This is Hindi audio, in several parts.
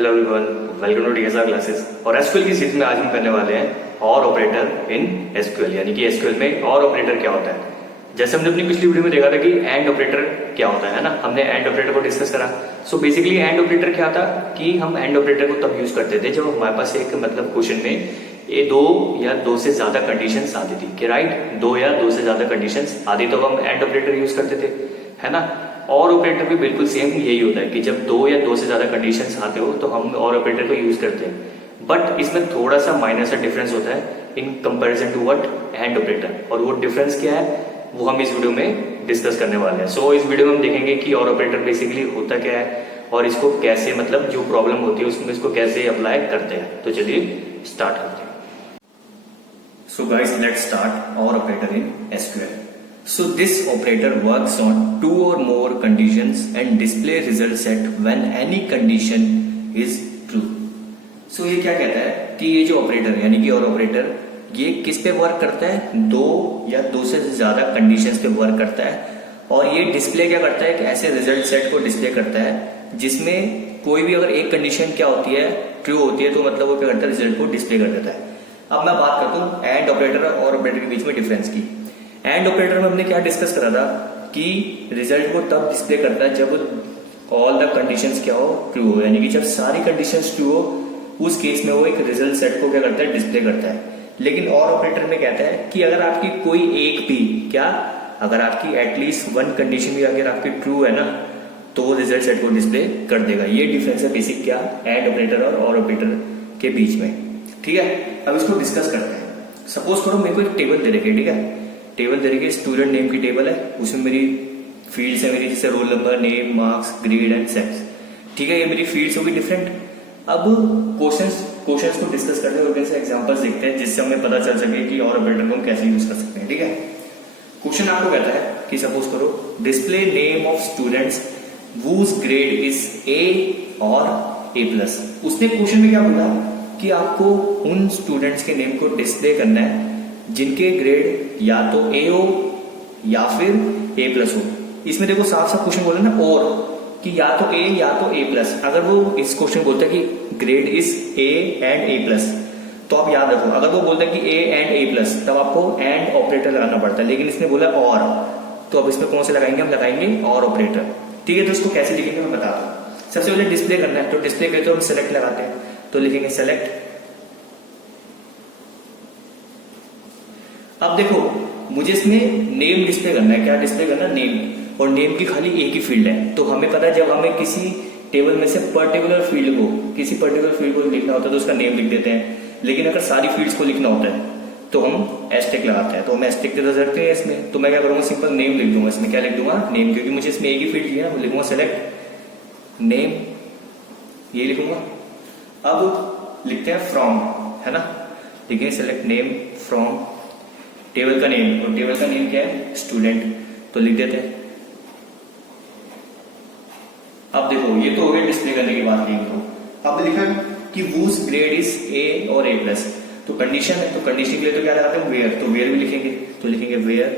Hello everyone, welcome to DSR classes. और एसक्यूएल की सीरीज में आज हम करने वाले हैं और ऑपरेटर इन एसक्यूएल, यानी कि एसक्यूएल में और ऑपरेटर क्या होता है। जैसे हमने अपनी पिछली वीडियो में देखा था कि एंड ऑपरेटर क्या होता है ना, हमने एंड ऑपरेटर को डिस्कस करा। सो बेसिकली एंड ऑपरेटर क्या था कि हम एंड ऑपरेटर को तब यूज करते थे जब हमारे पास एक क्वेश्चन में ये दो या दो से ज्यादा कंडीशंस आती थी कि राइट, दो या दो से ज्यादा कंडीशंस आती तो हम एंड ऑपरेटर यूज करते थे, है ना। और ऑपरेटर भी बिल्कुल सेम यही होता है कि जब दो या दो से ज्यादा कंडीशंस आते हो तो हम और ऑपरेटर को यूज करते हैं। बट इसमें थोड़ा सा माइनर सा डिफरेंस होता है in comparison to what and operator, और वो डिफरेंस क्या है वो हम इस वीडियो में डिस्कस करने वाले हैं। सो इस वीडियो में हम देखेंगे कि और ऑपरेटर बेसिकली होता क्या है और इसको कैसे, मतलब जो प्रॉब्लम होती है उसमें इसको कैसे अप्लाई करते हैं। तो चलिए स्टार्ट करते हैं। सो गाइस, लेट्स स्टार्ट और operator in SQL. So this operator works on two or more conditions and display result set when any condition is true. So ये क्या कहता है कि ये जो ऑपरेटर यानी कि और ऑपरेटर ये किस पे वर्क करता है, दो या दो से ज्यादा कंडीशंस पे वर्क करता है। और ये डिस्प्ले क्या करता है कि ऐसे रिजल्ट सेट को डिस्प्ले करता है जिसमें कोई भी अगर एक कंडीशन क्या होती है, ट्रू होती है, तो मतलब वो क्या करता है, रिजल्ट को डिस्प्ले कर देता है। अब मैं बात करता हूँ एंड ऑपरेटर और ऑपरेटर के बीच में डिफरेंस की। एंड ऑपरेटर में हमने क्या डिस्कस करा था कि रिजल्ट को तब डिस्प्ले करता है जब ऑल द कंडीशंस क्या हो, ट्रू हो, यानी कि जब सारी कंडीशंस ट्रू हो उस केस में वो एक रिजल्ट सेट को क्या करता है, डिस्प्ले करता है। लेकिन और ऑपरेटर में कहता है कि अगर आपकी कोई एक भी क्या, अगर आपकी एटलीस्ट वन कंडीशन भी अगर आपकी ट्रू है ना तो वो रिजल्ट सेट को डिस्प्ले कर देगा। ये डिफरेंस है बेसिक क्या एंड ऑपरेटर और ऑपरेटर के बीच में। ठीक है, अब इसको डिस्कस करते हैं। सपोज करो मेरे को एक टेबल दे रखी है, ठीक है, टेबल दे रखी है, स्टूडेंट नेम की टेबल है, उसमें मेरी फील्ड्स है मेरी, जैसे roll number, name, marks, grade and sex. ठीक है, ये मेरी फील्ड्स होगी डिफरेंट। अब क्वेश्चंस को डिस्कस करते हैं और कैसे एग्जांपल्स देखते हैं जिससे हमें पता चल सके कि और ऑपरेटर को हम कैसे यूज कर सकते हैं। ठीक है, क्वेश्चन आपको कहता है कि सपोज करो display name of students whose grade is a और ए प्लस। उसने क्वेश्चन में क्या बोला कि आपको उन स्टूडेंट्स के नेम को डिस्प्ले करना है जिनके ग्रेड या तो ए हो या फिर ए प्लस हो। इसमें देखो साफ साफ क्वेश्चन बोला ना, और कि या तो ए या तो ए प्लस। अगर वो इस क्वेश्चन बोलता है कि grade is A and A plus, तो आप याद रखो, अगर वो बोलता है कि ए एंड ए प्लस तब आपको एंड ऑपरेटर लगाना पड़ता है। लेकिन इसने बोला और, तो अब इसमें कौन से लगाएंगे, हम लगाएंगे और ऑपरेटर। ठीक है, तो इसको कैसे लिखेंगे मैं बताता हूँ। सबसे पहले डिस्प्ले करना है, तो डिस्प्ले के तो हम सेलेक्ट लगाते हैं, तो लिखेंगे सेलेक्ट। अब देखो मुझे इसमें नेम डिस्प्ले करना है, क्या डिस्प्ले करना है, नेम, और नेम की खाली एक ही फील्ड है। तो हमें पता है जब हमें किसी टेबल में से पर्टिकुलर फील्ड को लिखना होता है तो उसका नेम लिख देते हैं। लेकिन अगर सारी फील्ड्स को लिखना होता है तो हम एस्टेक लगाते हैं, तो हम एस्टेक के रिजल्ट हैं इसमें। तो मैं क्या करूंगा, सिंपल नेम लिख दूंगा। इसमें क्या लिख दूंगा, नेम, क्योंकि मुझे इसमें एक ही फील्ड लिखना है, लिखूंगा सेलेक्ट नेम, ये लिखूंगा। अब लिखते हैं फ्रॉम, है ना, लिखेंगे सेलेक्ट नेम फ्रॉम टेबल का नेम, और टेबल का नेम क्या है, स्टूडेंट, तो लिख देते हैं। अब देखो ये तो हो गया डिस्प्ले करने की बात, नेम को। अब लिखा कि whose ग्रेड इज ए और ए प्लस, तो कंडीशन है, तो कंडीशन के लिए तो क्या लगाते हैं, वेयर, तो वेयर भी लिखेंगे, तो लिखेंगे वेयर।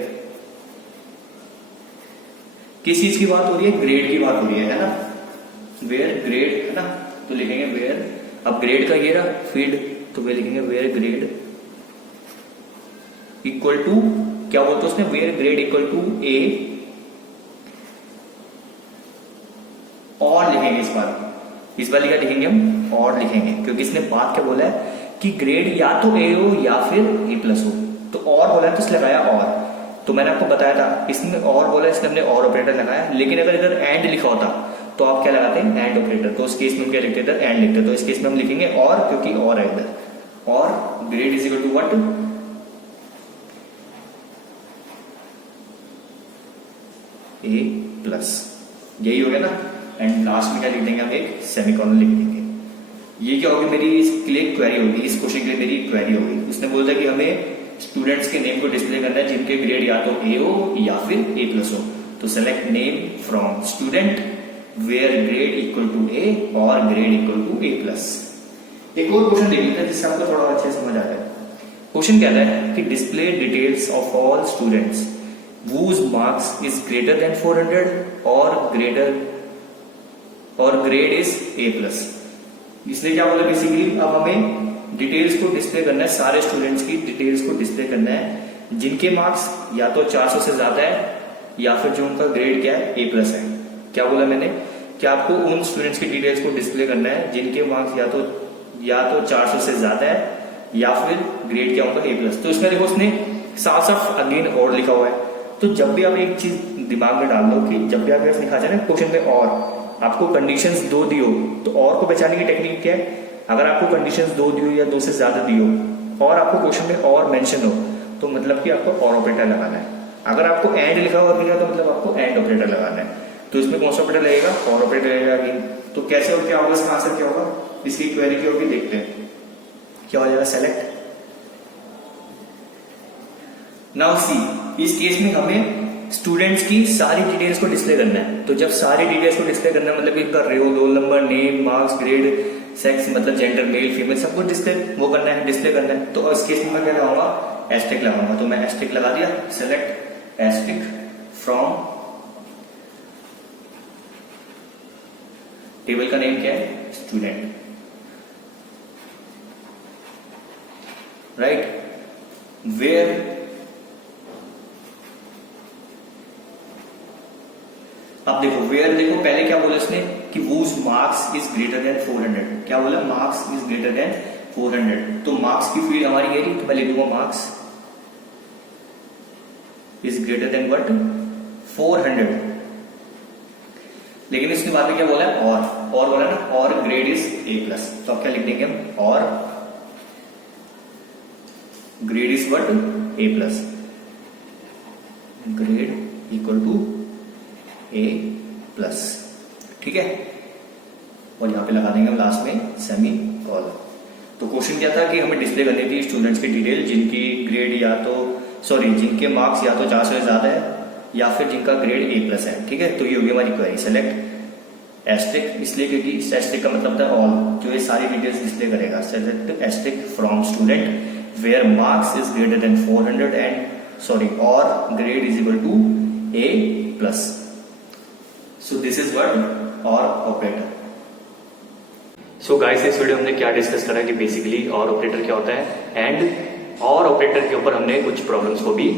किस चीज की बात हो रही है, ग्रेड की बात हो रही है ना, वेयर ग्रेड, है ना, तो लिखेंगे वेयर। अब ग्रेड का ये रहा फील्ड, तो वे लिखेंगे वेयर ग्रेड इक्वल टू, क्या बोलते हैं उसने, where grade equal to A, और लिखेंगे इस बार क्या लिखेंगे हम, और लिखेंगे, क्योंकि इसने बात क्या बोला है कि ग्रेड या तो ए हो या फिर ए प्लस हो, तो और बोला है तो इसने लगाया और। तो मैंने आपको बताया था इसमें और बोला, इसने हमने और ऑपरेटर लगाया। लेकिन अगर इधर एंड लिखा होता तो आप क्या लगाते हैं, एंड ऑपरेटर, तो उस केस में हम क्या लिखते इधर एंड लिखते, तो इस केस में हम लिखेंगे और, क्योंकि और है इधर, और grade is equal to what, A plus, यही हो गया ना। एंड लास्ट में क्या लिख देंगे हम, एक सेमीकोलन लिख देंगे। ये क्या होगी, मेरी इसके लिए क्वेरी होगी, इस क्वेश्चन के लिए मेरी क्वेरी होगी। उसने बोला कि हमें स्टूडेंट्स के नेम को डिस्प्ले करना है जिनके ग्रेड या तो ए हो या फिर ए प्लस हो, तो select name from student where grade equal to A और grade equal to A plus. एक और क्वेश्चन देख लेते हैं जिससे आपको थोड़ा अच्छे समझ आ जाए। क्वेश्चन कहता है कि display details of all students whose marks is greater than 400 or grade is A plus। इसलिए क्या बोला बेसिकली, अब हमें डिटेल्स को डिस्प्ले करना है, सारे स्टूडेंट्स की डिटेल्स को डिस्प्ले करना है जिनके मार्क्स या तो 400 से ज्यादा है या फिर जो उनका ग्रेड क्या है A+ है। क्या बोला मैंने कि आपको उन स्टूडेंट्स की डिटेल्स को डिस्प्ले करना है जिनके मार्क्स या तो 400 से ज्यादा है या फिर ग्रेड क्या होगा A+। तो इसमें देखो उसने साफ साफ अगेन और लिखा हुआ है। तो जब भी आप एक चीज दिमाग में डाल लो कि जब भी आपके पास लिखा जाए ना क्वेश्चन में और आपको कंडीशंस 2 दी हो तो और को बचाने की टेक्निक क्या है, अगर आपको कंडीशंस 2 दी हो या 2 से ज्यादा दी हो और आपको क्वेश्चन में और मेंशन हो तो मतलब कि आपको और ऑपरेटर लगाना है। अगर आपको एंड लिखा हुआ दिखा तो मतलब आपको एंड ऑपरेटर लगाना है। तो इसमें कौन सा ऑपरेटर लगेगा, और ऑपरेटर लगेगा अगेन। तो कैसे और क्या होगा, इसका आंसर क्या होगा, इसकी क्वेरी क्या होगी देखते हैं। क्या हो जाएगा, सेलेक्ट। नाउ सी, इस केस में हमें स्टूडेंट्स की सारी डिटेल्स को डिस्प्ले करना है। तो जब सारी डिटेल्स को डिस्प्ले करना है मतलब इनका roll number, name, marks, grade, sex मतलब जेंडर, मेल फीमेल सब कुछ डिस्प्ले करना है। तो इस केस में मैं क्या लगाऊंगा, एस्टेक लगाऊंगा। तो मैं एस्टेक लगा दिया, सेलेक्ट एस्टेक फ्रॉम, टेबल का नेम क्या है, स्टूडेंट, राइट, वेयर अब देखो वेयर, देखो पहले क्या बोला इसने कि whose marks is greater than 400। क्या बोला, मार्क्स इज ग्रेटर देन 400। तो मार्क्स की फील्ड हमारी ये रही, तो मैं लिखूंगा marks is greater then what, 400। लेकिन इसके बाद में क्या बोला है, और बोला ना, और ग्रेड इज A+। तो अब क्या लिख देंगे हम, और grade is what, A+, grade equal to A+, ठीक है। और यहां पे लगा देंगे हम लास्ट में सेमी कॉलन। तो क्वेश्चन क्या था कि हमें डिस्प्ले करनी थी स्टूडेंट्स की डिटेल जिनकी ग्रेड जिनके मार्क्स या तो 400 से ज्यादा है या फिर जिनका ग्रेड A+ है, ठीक है। तो ये होगी हमारी क्वेरी। सेलेक्ट एस्टेक, इसलिए क्योंकि एस्टेक का मतलब था ऑल, जो ये सारी डिटेल्स डिस्प्ले करेगा। Select asterisk from student where marks is greater than 400 and और grade is equal to A+। So this is what OR operator. So guys, इस वीडियो में हमने क्या डिस्कस करा कि बेसिकली OR ऑपरेटर क्या होता है एंड OR ऑपरेटर के ऊपर हमने कुछ प्रॉब्लम्स को भी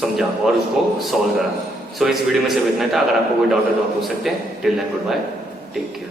समझा और उसको सॉल्व करा। सो इस वीडियो में सिर्फ इतना था। अगर आपको कोई डाउट है तो आप पूछ सकते हैं। Till then goodbye, take care.